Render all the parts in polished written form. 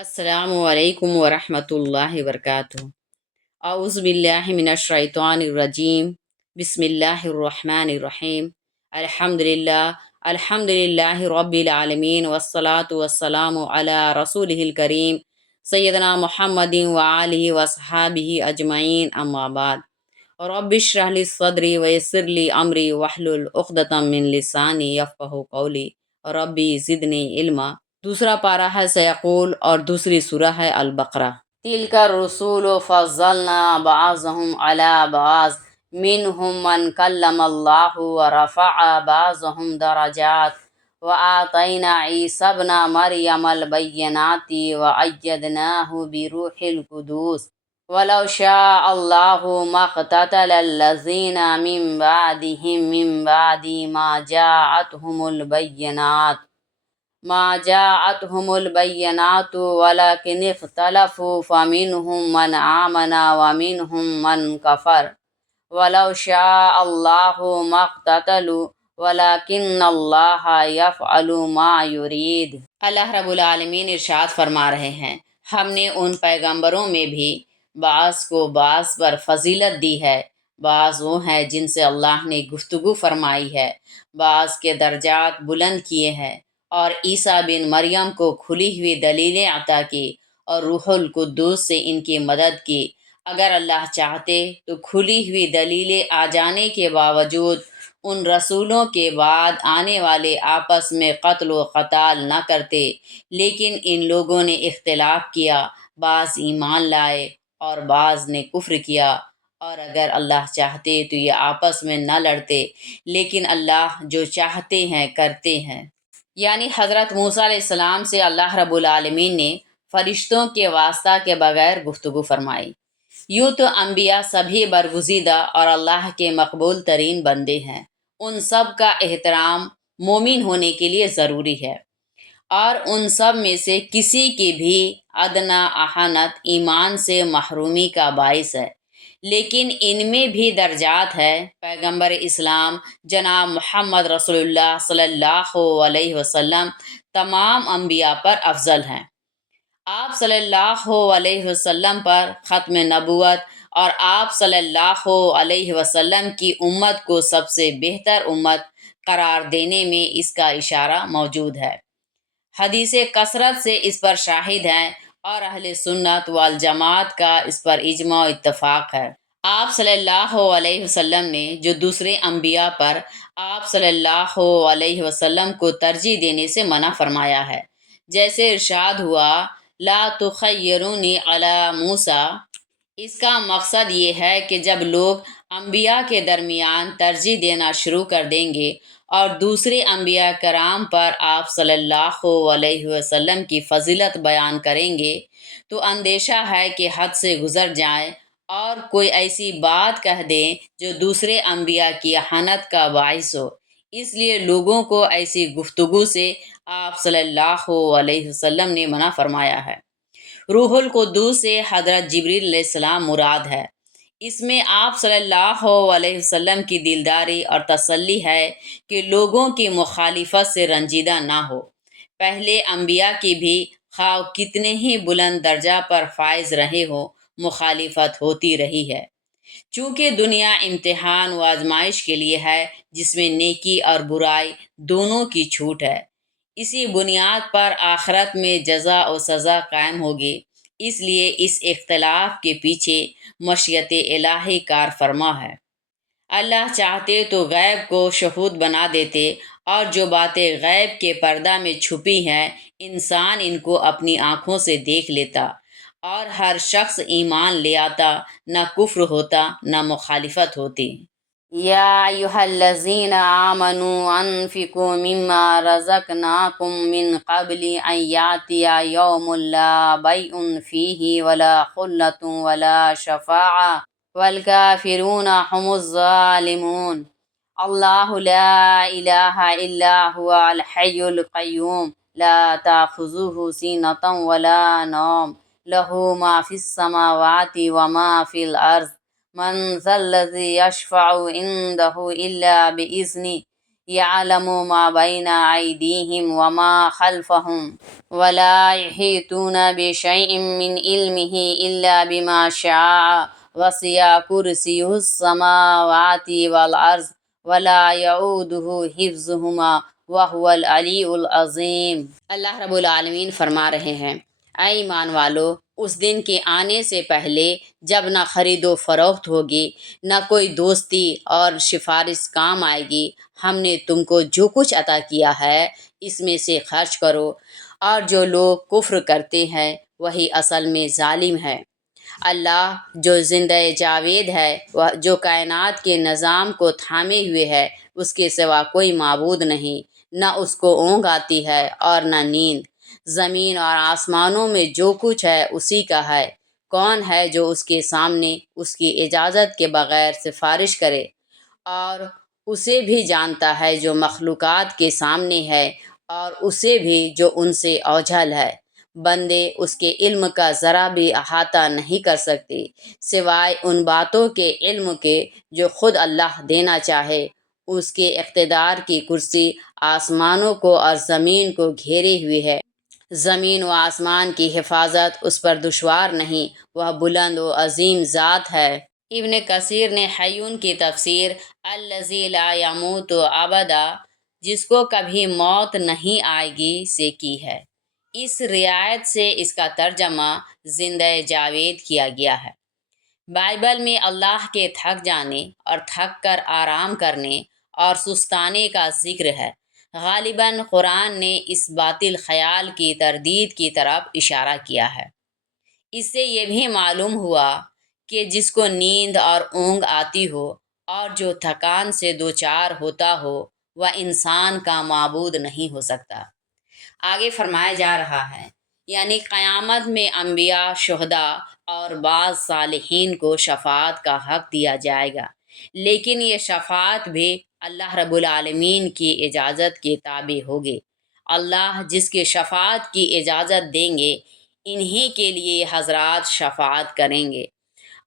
السلام علیکم ورحمۃ اللہ وبرکاتہ۔ اعوذ باللہ من الشیطان الرجیم، بسم اللہ الرحمن الرحیم۔ الحمد للہ رب العالمین، والصلاة والسلام علی رسولہ الکریم سیدنا محمد وآلہ وصحابہ اجمعین، اما بعد۔ رب اشرح لی صدری ویسر لی امری واحلل عقدۃ من لسانی یفقہوا قولی ربی زدنی علما۔ دوسرا پارہ ہے سیقول اور دوسری سورہ ہے البقرہ۔ تلک الرسول فضلنا بعضهم علی بعض منهم من کلم اللہ ورفع بعضهم درجات وآتینا عیسی ابن مریم البینات وأیدناہ بروح القدس ولو شاء اللہ ما اقتتل الذین من بعدهم من بعد ما جاءتهم البینات ولکن اختلفوا فمنهم من آمن ومنهم من کفر ولو شاء اللہ ما اقتتلوا ولکن اللہ یفعل ما یرید۔ اللہ رب العالمین ارشاد فرما رہے ہیں، ہم نے ان پیغمبروں میں بھی بعض کو بعض پر فضیلت دی ہے۔ بعض وہ ہیں جن سے اللہ نے گفتگو فرمائی ہے، بعض کے درجات بلند کیے ہیں، اور عیسیٰ بن مریم کو کھلی ہوئی دلیلیں عطا کی اور روح القدس سے ان کی مدد کی۔ اگر اللہ چاہتے تو کھلی ہوئی دلیلیں آ جانے کے باوجود ان رسولوں کے بعد آنے والے آپس میں قتل و قتال نہ کرتے، لیکن ان لوگوں نے اختلاف کیا، بعض ایمان لائے اور بعض نے کفر کیا، اور اگر اللہ چاہتے تو یہ آپس میں نہ لڑتے، لیکن اللہ جو چاہتے ہیں کرتے ہیں۔ یعنی حضرت موسیٰ علیہ السلام سے اللہ رب العالمین نے فرشتوں کے واسطہ کے بغیر گفتگو فرمائی۔ یوں تو انبیاء سبھی برگزیدہ اور اللہ کے مقبول ترین بندے ہیں، ان سب کا احترام مومن ہونے کے لیے ضروری ہے، اور ان سب میں سے کسی کی بھی ادنیٰ اہانت ایمان سے محرومی کا باعث ہے۔ لیکن ان میں بھی درجات ہے۔ پیغمبر اسلام جناب محمد رسول اللہ صلی اللہ علیہ وسلم تمام انبیاء پر افضل ہیں۔ آپ صلی اللہ علیہ وسلم پر ختم نبوت اور آپ صلی اللہ علیہ وسلم کی امت کو سب سے بہتر امت قرار دینے میں اس کا اشارہ موجود ہے۔ حدیثیں کثرت سے اس پر شاہد ہیں، اور اہل سنت والجماعت کا اس پر اجماع و اتفاق ہے۔ آپ صلی اللہ علیہ وسلم نے جو دوسرے انبیاء پر آپ صلی اللہ علیہ وسلم کو ترجیح دینے سے منع فرمایا ہے، جیسے ارشاد ہوا لا تخیرونی علی موسیٰ۔ اس کا مقصد یہ ہے کہ جب لوگ انبیاء کے درمیان ترجیح دینا شروع کر دیں گے اور دوسرے انبیاء کرام پر آپ صلی اللہ علیہ وسلم کی فضیلت بیان کریں گے تو اندیشہ ہے کہ حد سے گزر جائیں اور کوئی ایسی بات کہہ دیں جو دوسرے انبیاء کی اہانت کا باعث ہو۔ اس لیے لوگوں کو ایسی گفتگو سے آپ صلی اللہ علیہ وسلم نے منع فرمایا ہے۔ روح القدس سے حضرت جبریل علیہ السلام مراد ہے۔ اس میں آپ صلی اللہ علیہ وسلم کی دلداری اور تسلی ہے کہ لوگوں کی مخالفت سے رنجیدہ نہ ہو۔ پہلے انبیاء کی بھی خواہ کتنے ہی بلند درجہ پر فائز رہے ہوں، مخالفت ہوتی رہی ہے۔ چونکہ دنیا امتحان و آزمائش کے لیے ہے، جس میں نیکی اور برائی دونوں کی چھوٹ ہے۔ اسی بنیاد پر آخرت میں جزا و سزا قائم ہوگی۔ اس لیے اس اختلاف کے پیچھے مشیت الہی کار فرما ہے۔ اللہ چاہتے تو غیب کو شہود بنا دیتے، اور جو باتیں غیب کے پردہ میں چھپی ہیں انسان ان کو اپنی آنکھوں سے دیکھ لیتا، اور ہر شخص ایمان لے آتا، نہ کفر ہوتا نہ مخالفت ہوتی۔ یا ایھا الذین آمنوا انفقوا مما رزقناکم من قبل ان یأتی یوم لا بیع فیہ ولا خلۃ ولا شفاعۃ والکافرون هم الظالمون۔ اللہ لا الہ الا هو الحی القیوم لا تأخذہ سنۃ ولا نوم لہ ما فی السماوات وما فی الارض من ذا الذی یشفع عنده الا بإذنہ يعلم ما بين أيديهم وما خلفهم ولا يحيطون بشيء من علمه إلا بما شاء وسع كرسيه السماوات والأرض ولا يعوده حفظهما وهو العلی العظیم۔ اللہ رب العالمین فرما رہے ہیں، اے ایمان والو، اس دن کے آنے سے پہلے جب نہ خرید و فروخت ہوگی، نہ کوئی دوستی اور سفارش کام آئے گی، ہم نے تم کو جو کچھ عطا کیا ہے اس میں سے خرچ کرو، اور جو لوگ کفر کرتے ہیں وہی اصل میں ظالم ہے۔ اللہ جو زندہ جاوید ہے، وہ جو کائنات کے نظام کو تھامے ہوئے ہے، اس کے سوا کوئی معبود نہیں، نہ اس کو اونگ آتی ہے اور نہ نیند۔ زمین اور آسمانوں میں جو کچھ ہے اسی کا ہے۔ کون ہے جو اس کے سامنے اس کی اجازت کے بغیر سفارش کرے؟ اور اسے بھی جانتا ہے جو مخلوقات کے سامنے ہے، اور اسے بھی جو ان سے اوجھل ہے۔ بندے اس کے علم کا ذرا بھی احاطہ نہیں کر سکتے سوائے ان باتوں کے علم کے جو خود اللہ دینا چاہے۔ اس کے اقتدار کی کرسی آسمانوں کو اور زمین کو گھیرے ہوئے ہے۔ زمین و آسمان کی حفاظت اس پر دشوار نہیں، وہ بلند و عظیم ذات ہے۔ ابن کثیر نے حیون کی تفسیر الذی لا یموت ابدا، جس کو کبھی موت نہیں آئے گی سے کی ہے۔ اس رعایت سے اس کا ترجمہ زندہ جاوید کیا گیا ہے۔ بائبل میں اللہ کے تھک جانے اور تھک کر آرام کرنے اور سستانے کا ذکر ہے۔ غالباً قرآن نے اس باطل خیال کی تردید کی طرف اشارہ کیا ہے۔ اس سے یہ بھی معلوم ہوا کہ جس کو نیند اور اونگ آتی ہو اور جو تھکان سے دوچار ہوتا ہو، وہ انسان کا معبود نہیں ہو سکتا۔ آگے فرمایا جا رہا ہے، یعنی قیامت میں انبیاء، شہداء اور بعض صالحین کو شفاعت کا حق دیا جائے گا، لیکن یہ شفاعت بھی اللہ رب العالمین کی اجازت کے تابع ہوگی۔ اللہ جس کی شفاعت کی اجازت دیں گے، انہی کے لیے حضرات شفاعت کریں گے،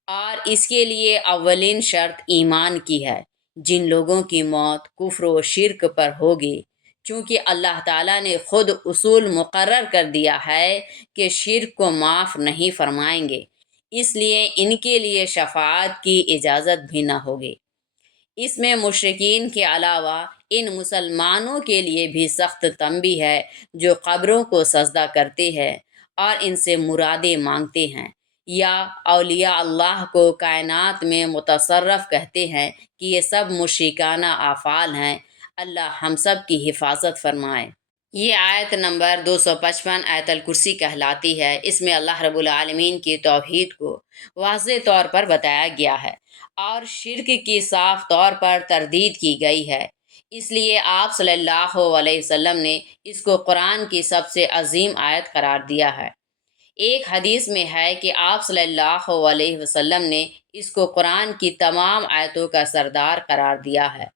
اور اس کے لیے اولین شرط ایمان کی ہے۔ جن لوگوں کی موت کفر و شرک پر ہوگی، چونکہ اللہ تعالیٰ نے خود اصول مقرر کر دیا ہے کہ شرک کو معاف نہیں فرمائیں گے، اس لیے ان کے لیے شفاعت کی اجازت بھی نہ ہوگی۔ اس میں مشرکین کے علاوہ ان مسلمانوں کے لیے بھی سخت تنبیہ ہے جو قبروں کو سجدہ کرتے ہیں اور ان سے مرادیں مانگتے ہیں، یا اولیاء اللہ کو کائنات میں متصرف کہتے ہیں، کہ یہ سب مشرکانہ افعال ہیں۔ اللہ ہم سب کی حفاظت فرمائے۔ یہ آیت نمبر 255 آیت الکرسی کہلاتی ہے۔ اس میں اللہ رب العالمین کی توحید کو واضح طور پر بتایا گیا ہے اور شرک کی صاف طور پر تردید کی گئی ہے۔ اس لیے آپ صلی اللہ علیہ وسلم نے اس کو قرآن کی سب سے عظیم آیت قرار دیا ہے۔ ایک حدیث میں ہے کہ آپ صلی اللہ علیہ وسلم نے اس کو قرآن کی تمام آیتوں کا سردار قرار دیا ہے۔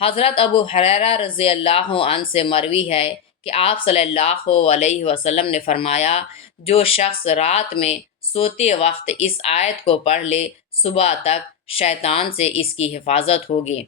حضرت ابو ہریرہ رضی اللہ عنہ سے مروی ہے کہ آپ صلی اللہ علیہ وسلم نے فرمایا، جو شخص رات میں سوتے وقت اس آیت کو پڑھ لے، صبح تک شیطان سے اس کی حفاظت ہوگی۔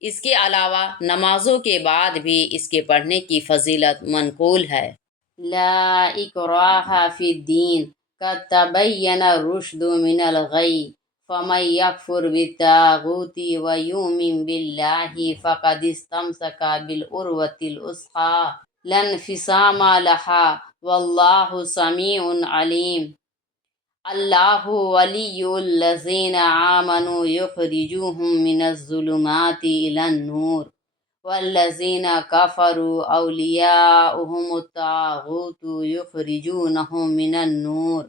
اس کے علاوہ نمازوں کے بعد بھی اس کے پڑھنے کی فضیلت منقول ہے۔ لا اکراہ فی الدین قد تبین الرشد من الغی فمن یکفر بالطاغوت ویؤمن باللہ فقد استمسک بالعروۃ الوثقی لا انفصام لہا واللہ سمیع علیم۔ اللہ ولی الذین آمنوا یخرجوہم من الظلمات الی النور والذین کفروا اولیاؤہم الطاغوت یخرجونہم من النور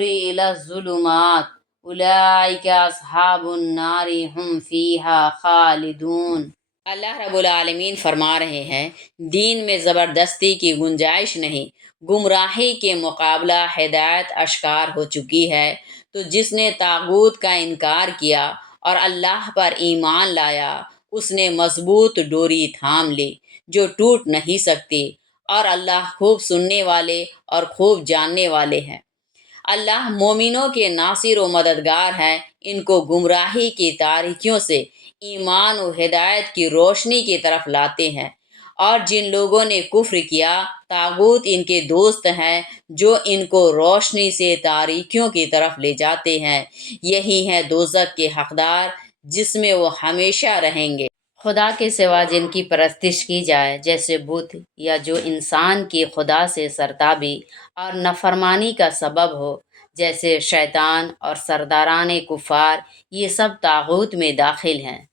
الی الظلمات اولئک اصحاب النار ہم فیہا خالدون۔ اللہ رب العالمین فرما رہے ہیں، دین میں زبردستی کی گنجائش نہیں، گمراہی کے مقابلہ ہدایت اشکار ہو چکی ہے۔ تو جس نے طاغوت کا انکار کیا اور اللہ پر ایمان لایا، اس نے مضبوط ڈوری تھام لی جو ٹوٹ نہیں سکتی، اور اللہ خوب سننے والے اور خوب جاننے والے ہیں۔ اللہ مومنوں کے ناصر و مددگار ہیں، ان کو گمراہی کی تاریکیوں سے ایمان و ہدایت کی روشنی کی طرف لاتے ہیں، اور جن لوگوں نے کفر کیا طاغوت ان کے دوست ہیں جو ان کو روشنی سے تاریکیوں کی طرف لے جاتے ہیں، یہی ہیں دوزخ کے حقدار جس میں وہ ہمیشہ رہیں گے۔ خدا کے سوا جن کی پرستش کی جائے جیسے بت، یا جو انسان کی خدا سے سرتابی اور نافرمانی کا سبب ہو جیسے شیطان اور سرداران کفار، یہ سب طاغوت میں داخل ہیں۔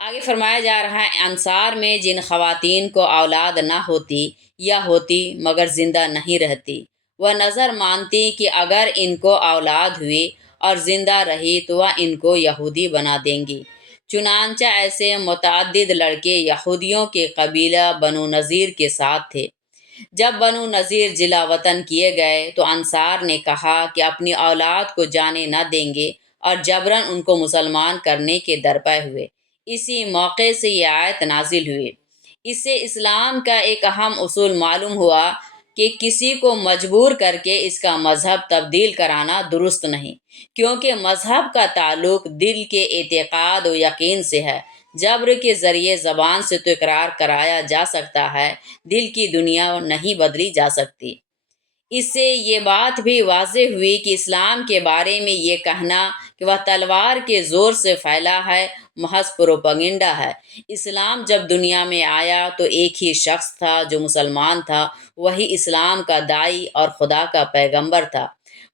آگے فرمایا جا رہا ہے انصار میں جن خواتین کو اولاد نہ ہوتی یا ہوتی مگر زندہ نہیں رہتی، وہ نظر مانتی کہ اگر ان کو اولاد ہوئی اور زندہ رہی تو وہ ان کو یہودی بنا دیں گی۔ چنانچہ ایسے متعدد لڑکے یہودیوں کے قبیلہ بنو نذیر کے ساتھ تھے۔ جب بنو نذیر جلا وطن کیے گئے تو انصار نے کہا کہ اپنی اولاد کو جانے نہ دیں گے، اور جبراً ان کو مسلمان کرنے کے درپے ہوئے۔ اسی موقع سے یہ آیت نازل ہوئی۔ اس سے اسلام کا ایک اہم اصول معلوم ہوا کہ کسی کو مجبور کر کے اس کا مذہب تبدیل کرانا درست نہیں، کیونکہ مذہب کا تعلق دل کے اعتقاد و یقین سے ہے۔ جبر کے ذریعے زبان سے تو اقرار کرایا جا سکتا ہے، دل کی دنیا نہیں بدلی جا سکتی۔ اس سے یہ بات بھی واضح ہوئی کہ اسلام کے بارے میں یہ کہنا کہ وہ تلوار کے زور سے پھیلا ہے محض پروپیگنڈا ہے۔ اسلام جب دنیا میں آیا تو ایک ہی شخص تھا جو مسلمان تھا، وہی اسلام کا داعی اور خدا کا پیغمبر تھا۔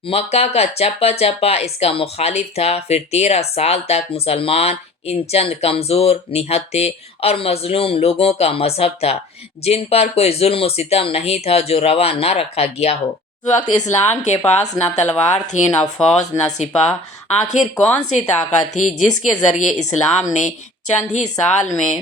مکہ کا چپا چپا اس کا مخالف تھا۔ پھر 13 سال تک مسلمان ان چند کمزور، نہتے اور مظلوم لوگوں کا مذہب تھا جن پر کوئی ظلم و ستم نہیں تھا جو روا نہ رکھا گیا ہو۔ اس وقت اسلام کے پاس نہ تلوار تھی، نہ فوج، نہ سپاہ۔ آخر کون سی طاقت تھی جس کے ذریعے اسلام نے چند ہی سال میں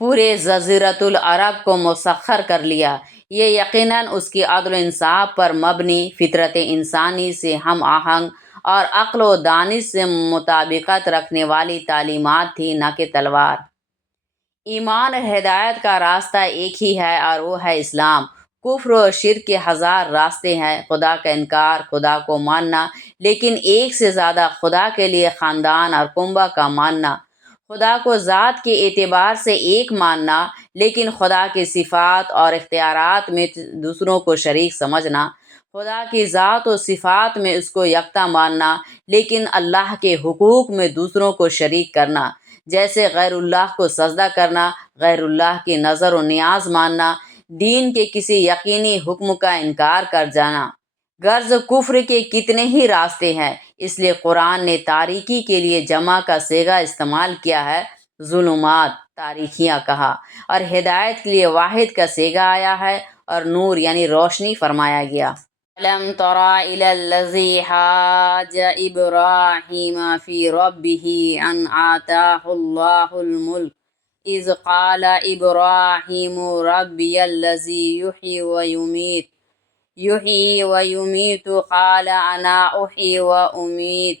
پورے جزیرۃ العرب کو مسخر کر لیا؟ یہ یقیناً اس کی عدل و انصاف پر مبنی، فطرت انسانی سے ہم آہنگ اور عقل و دانش سے مطابقت رکھنے والی تعلیمات تھی، نہ کہ تلوار۔ ایمان اور ہدایت کا راستہ ایک ہی ہے اور وہ ہے اسلام۔ کفر و شرک کے 1000 راستے ہیں، خدا کا انکار، خدا کو ماننا، لیکن ایک سے زیادہ خدا کے لیے خاندان اور کنبہ کا ماننا، خدا کو ذات کے اعتبار سے ایک ماننا لیکن خدا کی صفات اور اختیارات میں دوسروں کو شریک سمجھنا، خدا کی ذات و صفات میں اس کو یکتا ماننا لیکن اللہ کے حقوق میں دوسروں کو شریک کرنا، جیسے غیر اللہ کو سجدہ کرنا، غیر اللہ کی نظر و نیاز ماننا، دین کے کسی یقینی حکم کا انکار کر جانا۔ غرض کفر کے کتنے ہی راستے ہیں، اس لیے قرآن نے تاریکی کے لیے جمع کا صیغہ استعمال کیا ہے، ظلمات، تاریکیاں کہا، اور ہدایت کے لیے واحد کا صیغہ آیا ہے اور نور یعنی روشنی فرمایا گیا۔ أَلَمْ تَرَ إِلَى الَّذِي حَاجَّ إِبْرَاهِيمَ فِي رَبِّهِ أَنْ آتَاهُ اللَّهُ الْمُلْكَ إِذْ قَالَ إِبْرَاهِيمُ رَبِّيَ الَّذِي يُحْيِي وَيُمِيتُ قَالَ أَنَا أُحْيِي وَأُمِيتُ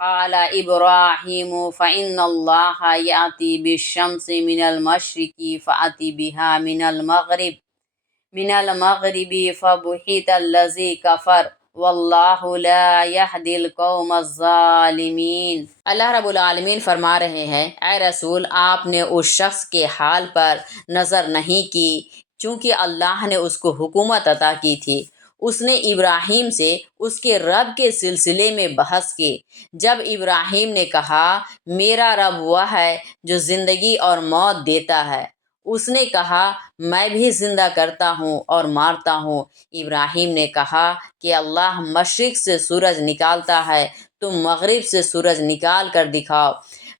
قَالَ إِبْرَاهِيمُ فَإِنَّ اللَّهَ يَأْتِي بِالشَّمْسِ مِنَ الْمَشْرِقِ فَأْتِ بِهَا من المغرب فبہت الذی کفر واللہ لا یہدی القوم الظالمین۔ اللہ رب العالمین فرما رہے ہیں، اے رسول، آپ نے اس شخص کے حال پر نظر نہیں کی چونکہ اللہ نے اس کو حکومت عطا کی تھی۔ اس نے ابراہیم سے اس کے رب کے سلسلے میں بحث کی۔ جب ابراہیم نے کہا میرا رب وہ ہے جو زندگی اور موت دیتا ہے، اس نے کہا میں بھی زندہ کرتا ہوں اور مارتا ہوں۔ ابراہیم نے کہا کہ اللہ مشرق سے سورج نکالتا ہے، تم مغرب سے سورج نکال کر دکھاؤ۔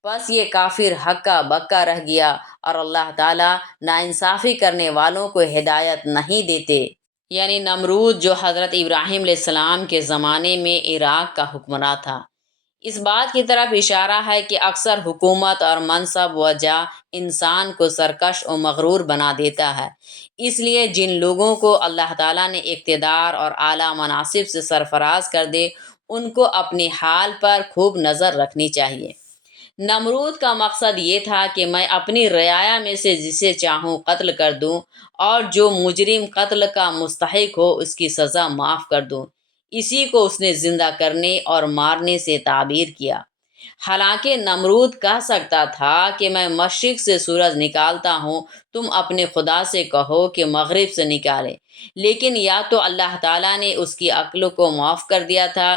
بس یہ کافر ہکا بکا رہ گیا اور اللہ تعالیٰ ناانصافی کرنے والوں کو ہدایت نہیں دیتے۔ یعنی نمرود جو حضرت ابراہیم علیہ السلام کے زمانے میں عراق کا حکمراں تھا۔ اس بات کی طرف اشارہ ہے کہ اکثر حکومت اور منصب و جاہ انسان کو سرکش و مغرور بنا دیتا ہے، اس لیے جن لوگوں کو اللہ تعالیٰ نے اقتدار اور اعلیٰ مناصب سے سرفراز کر دے ان کو اپنے حال پر خوب نظر رکھنی چاہیے۔ نمرود کا مقصد یہ تھا کہ میں اپنی رعایا میں سے جسے چاہوں قتل کر دوں اور جو مجرم قتل کا مستحق ہو اس کی سزا معاف کر دوں۔ اسی کو اس نے زندہ کرنے اور مارنے سے تعبیر کیا۔ حالانکہ نمرود کہہ سکتا تھا کہ میں مشرق سے سورج نکالتا ہوں، تم اپنے خدا سے کہو کہ مغرب سے نکالے، لیکن یا تو اللہ تعالیٰ نے اس کی عقل کو معاف کر دیا تھا،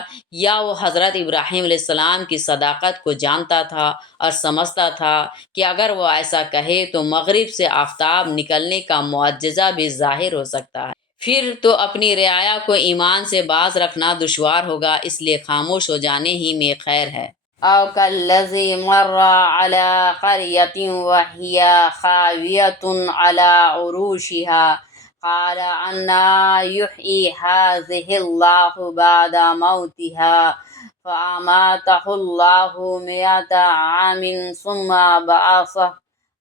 یا وہ حضرت ابراہیم علیہ السلام کی صداقت کو جانتا تھا اور سمجھتا تھا کہ اگر وہ ایسا کہے تو مغرب سے آفتاب نکلنے کا معجزہ بھی ظاہر ہو سکتا ہے، پھر تو اپنی رعایا کو ایمان سے باز رکھنا دشوار ہوگا، اس لیے خاموش ہو جانے ہی میں خیر ہے۔ او کالذی مر علی قریۃ وہی خاویۃ علی عروشها قال انا یحیی هذه اللہ بعد موتها فاماته اللہ 100 عام ثم بعثه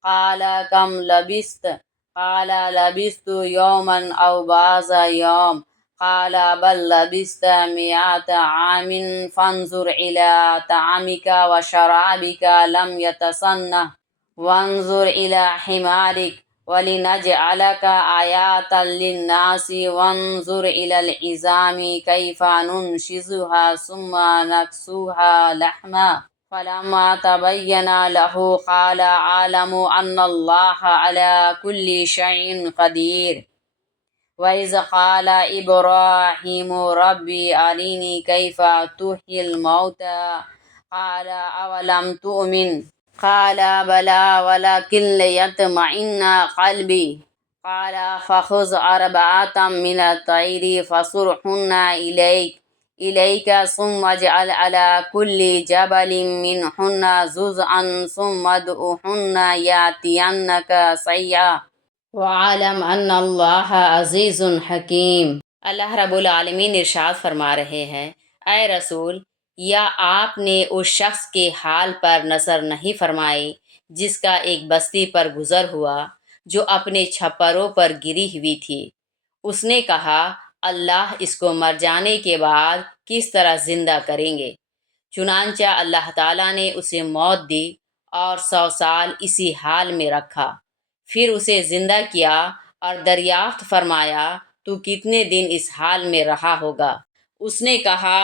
قال کم لبثت قال لبثت یوما او بعض یوم قال بل لبثت 100 عام فانظر إلى طعامك وشرابك لم يتسنه وانظر إلى حمارك ولنجعلك آية للناس وانظر إلى العظام كيف ننشزها ثم نكسوها لحما فلما تبين له قال أعلم أن الله على كل شيء قدير وَإِذْ قَالَ إِبْرَاهِيمُ رَبِّ أَرِنِي كَيْفَ تُحْيِي الْمَوْتَى قَالَ أَوَلَمْ تُؤْمِنْ قَالَ بَلَى وَلَكِنْ لِيَطْمَئِنَّ قَلْبِي قَالَ فَخُذْ 4 من الطَّيْرِ فَصُرْهُنَّ إِلَيْكَ ثُمَّ اجْعَلْ عَلَى كُلِّ جَبَلٍ مِّنْهُنَّ جُزْءًا ثُمَّ ادْعُهُنَّ يَأْتِينَكَ سَعْيًا وَعَلَمْ أَنَّ اللَّهَ عَزِيزٌ حَكِيمٌ۔ اللہ رب العالمین ارشاد فرما رہے ہیں، اے رسول، یا آپ نے اس شخص کے حال پر نظر نہیں فرمائی جس کا ایک بستی پر گزر ہوا جو اپنے چھپروں پر گری ہوئی تھی؟ اس نے کہا، اللہ اس کو مر جانے کے بعد کس طرح زندہ کریں گے؟ چنانچہ اللہ تعالیٰ نے اسے موت دی اور 100 سال اسی حال میں رکھا، پھر اسے زندہ کیا اور دریافت فرمایا تو کتنے دن اس حال میں رہا ہوگا؟ اس نے کہا،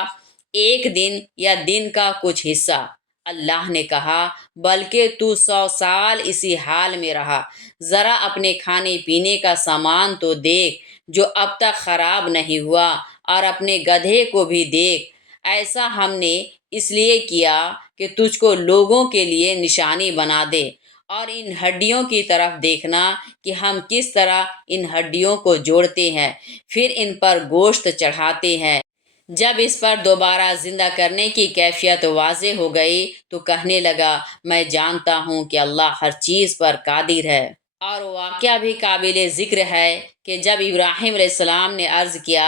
1 دن یا دن کا کچھ حصہ۔ اللہ نے کہا، بلکہ تو 100 سال اسی حال میں رہا، ذرا اپنے کھانے پینے کا سامان تو دیکھ جو اب تک خراب نہیں ہوا، اور اپنے گدھے کو بھی دیکھ، ایسا ہم نے اس لیے کیا کہ تجھ کو لوگوں کے لیے نشانی بنا دے، اور ان ہڈیوں کی طرف دیکھنا کہ ہم کس طرح ان ہڈیوں کو جوڑتے ہیں، پھر ان پر گوشت چڑھاتے ہیں۔ جب اس پر دوبارہ زندہ کرنے کی کیفیت واضح ہو گئی تو کہنے لگا، میں جانتا ہوں کہ اللہ ہر چیز پر قادر ہے۔ اور واقعہ بھی قابل ذکر ہے کہ جب ابراہیم علیہ السلام نے عرض کیا،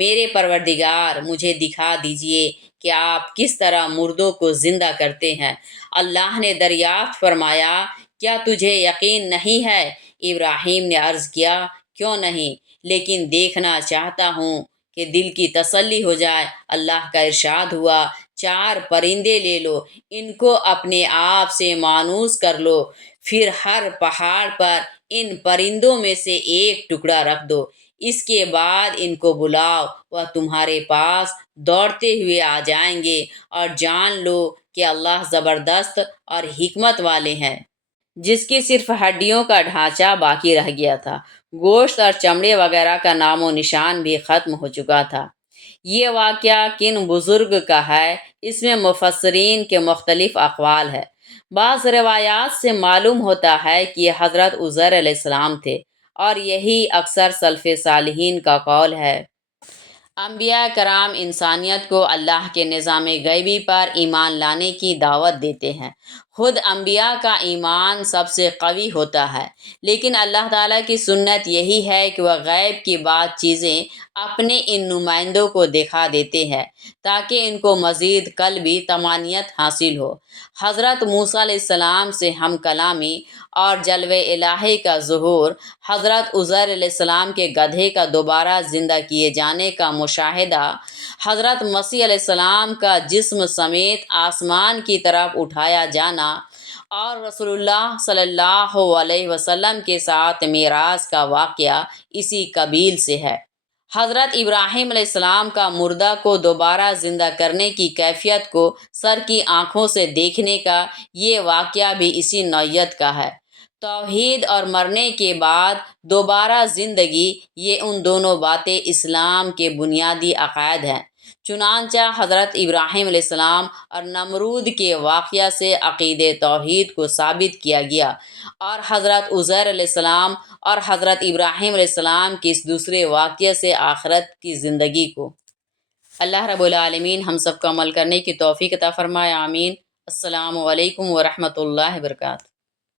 میرے پروردگار مجھے دکھا دیجئے کہ آپ کس طرح مردوں کو زندہ کرتے ہیں، اللہ نے دریافت فرمایا، کیا تجھے یقین نہیں ہے؟ ابراہیم نے عرض کیا، کیوں نہیں، لیکن دیکھنا چاہتا ہوں کہ دل کی تسلی ہو جائے۔ اللہ کا ارشاد ہوا، 4 پرندے لے لو، ان کو اپنے آپ سے مانوس کر لو، پھر ہر پہاڑ پر ان پرندوں میں سے ایک ٹکڑا رکھ دو، اس کے بعد ان کو بلاؤ، وہ تمہارے پاس دوڑتے ہوئے آ جائیں گے، اور جان لو کہ اللہ زبردست اور حکمت والے ہیں۔ جس کی صرف ہڈیوں کا ڈھانچہ باقی رہ گیا تھا، گوشت اور چمڑے وغیرہ کا نام و نشان بھی ختم ہو چکا تھا۔ یہ واقعہ کن بزرگ کا ہے، اس میں مفسرین کے مختلف اقوال ہے۔ بعض روایات سے معلوم ہوتا ہے کہ یہ حضرت عزیر علیہ السلام تھے، اور یہی اکثر سلف صالحین کا قول ہے۔ انبیاء کرام انسانیت کو اللہ کے نظام غیبی پر ایمان لانے کی دعوت دیتے ہیں۔ خود انبیاء کا ایمان سب سے قوی ہوتا ہے، لیکن اللہ تعالیٰ کی سنت یہی ہے کہ وہ غیب کی بعض چیزیں اپنے ان نمائندوں کو دکھا دیتے ہیں تاکہ ان کو مزید قلبی طمانینت حاصل ہو۔ حضرت موسیٰ علیہ السلام سے ہم کلامی اور جلوہ الہی کا ظہور، حضرت عزیر علیہ السلام کے گدھے کا دوبارہ زندہ کیے جانے کا مشاہدہ، حضرت مسیح علیہ السلام کا جسم سمیت آسمان کی طرف اٹھایا جانا، اور رسول اللہ صلی اللہ علیہ وسلم کے ساتھ معراج کا واقعہ اسی قبیل سے ہے۔ حضرت ابراہیم علیہ السلام کا مردہ کو دوبارہ زندہ کرنے کی کیفیت کو سر کی آنکھوں سے دیکھنے کا یہ واقعہ بھی اسی نوعیت کا ہے۔ توحید اور مرنے کے بعد دوبارہ زندگی، یہ ان دونوں باتیں اسلام کے بنیادی عقائد ہیں۔ چنانچہ حضرت ابراہیم علیہ السلام اور نمرود کے واقعہ سے عقیدہ توحید کو ثابت کیا گیا، اور حضرت عزیر علیہ السلام اور حضرت ابراہیم علیہ السلام کے اس دوسرے واقعے سے آخرت کی زندگی کو۔ اللہ رب العالمین ہم سب کو عمل کرنے کی توفیق عطا فرمائے، آمین۔ السلام علیکم ورحمۃ اللہ وبرکاتہ۔